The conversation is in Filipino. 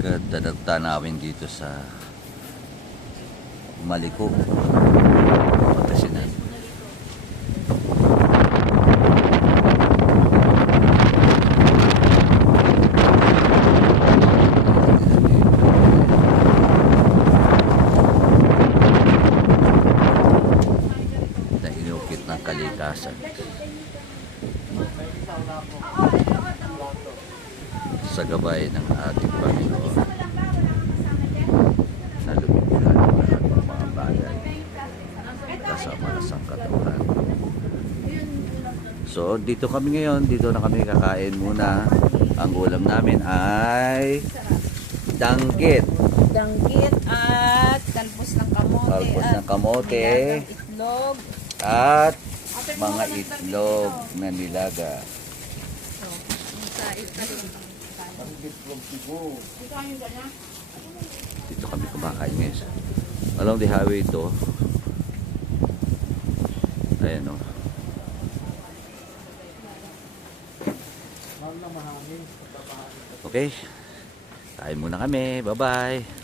Ganda ng tanawin dito sa Maliko, Pangasinan. Na inukit ng kalikasan sa gabay ng ating Panginoon na lumikha ng lahat ng mga bagay kasama na sangkatauhan. So dito kami ngayon, dito na kami kakain muna. Ang ulam namin ay danggit At kalpos ng kamote. Kalpos ng kamote. Nilagang itlog. At mga itlog na nilaga. Dito kami kumakain ngayon. Along the highway ito. Ayan o. Okay. Kain muna kami. Bye-bye.